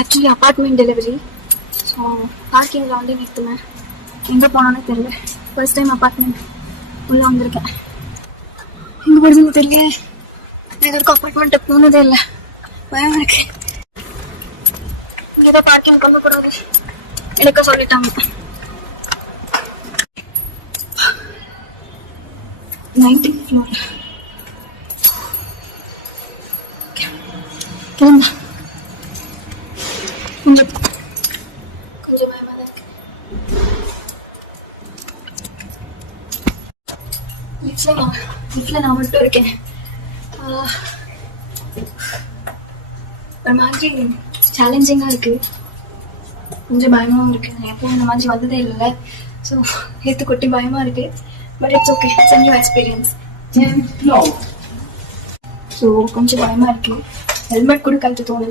Actually apartment delivery. So பார்க்கிங்கில் வந்து நிறுத்துவேன். எங்கே போனான்னு தெரியல. ஃபர்ஸ்ட் டைம் அப்பார்ட்மெண்ட் உள்ளே வந்திருக்கேன். எங்கே போடுதுன்னு தெரியல. இது வரைக்கும் அப்பார்ட்மெண்ட்டுக்கு போனதே இல்லை. பயமாக இருக்கு. இங்கே தான் பார்க்கிங் பண்ணக்கூடாது எடுக்க சொல்லிட்டாங்க. 19th floor. கிளம்பா. கொஞ்சம் பயமா தான் இருக்கு. லிஃப்ட்ல நான் மட்டும் இருக்கேன். ஒரு மாதிரி சேலஞ்சிங்காக இருக்கு. கொஞ்சம் பயமாகவும் இருக்கு. நான் எப்பவும் இந்த மாதிரி வந்ததே இல்லை. ஸோ எடுத்து கொட்டி பயமா இருக்கு. But it's okay. It's a new experience. So கொஞ்சம் பயமா இருக்கு. ஹெல்மெட் கூட கழட்ட தோணுது.